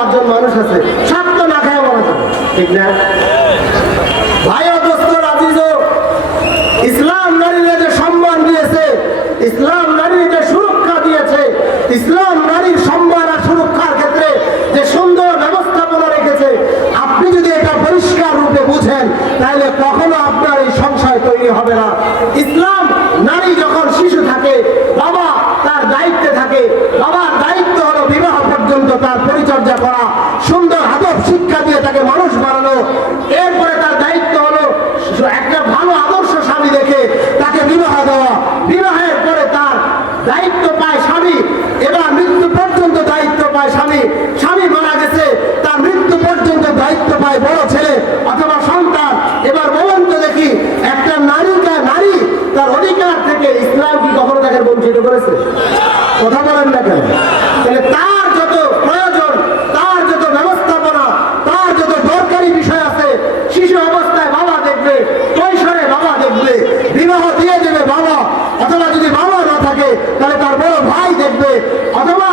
5 জন মানুষ আছে, সব তো না খায় মারা যাবে, ঠিক না? ভাই ও দোস্ত আজিজ, ইসলাম নারীরা যে সম্মান দিয়েছে, ইসলাম নারীর যে সুরক্ষা দিয়েছে, ইসলাম নারীর সম্মান আর সুরক্ষার ক্ষেত্রে যে সুন্দর ব্যবস্থাপনা রেখেছে, আপনি যদি এটা পরিষ্কার রূপে বুঝেন তাহলে কখনো আপনার এই সংশয় তৈরি হবে না। ইসলাম নারী যখন শিশু থাকে, বাবা তার দায়িত্বে থাকে, বাবার দায়িত্ব হলো বিবাহ পর্যন্ত তার পরিচর্যা করা, সুন্দর আদব শিক্ষা দিয়ে তাকে মানুষ বানানো। এরপরে তার দায়িত্ব হলো একটা ভালো আদর্শ স্বামী দেখে তাকে বিবাহ দেওয়া। বিবাহের পরে তার দায়িত্ব পায় স্বামী, এবার মৃত্যু পর্যন্ত দায়িত্ব পায় স্বামী। স্বামী মারা গেছে, তার মৃত্যু পর্যন্ত দায়িত্ব পায় বড় ছেলে অথবা সন্তান। এবার বলুন তো দেখি, একটা নারী তার অধিকার থেকে ইসলাম কি কখনো তাকে বঞ্চিত করেছে? কথা বলেন না কেন? তাহলে তার যত প্রয়োজন, তার যত ব্যবস্থাপনা, তার যত দরকারি বিষয় আছে, শিশু অবস্থায় বাবা দেখবে, কৈশোরে বাবা দেখবে, বিবাহ দিয়ে দেবে বাবা, অথবা যদি বাবা না থাকে তাহলে তার বড় ভাই দেখবে, অথবা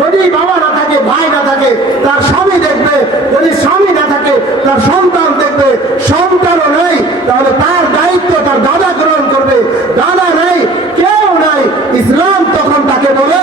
যদি বাবা না থাকে, ভাই না থাকে, তার স্বামী দেখবে, যদি স্বামী না থাকে তার সন্তান দেখবে, সন্তানও নেই তাহলে তার দায়িত্ব তার দাদা গ্রহণ করবে, দাদা নেই, কেউ নাই। ইসলাম তখন তাকে বলে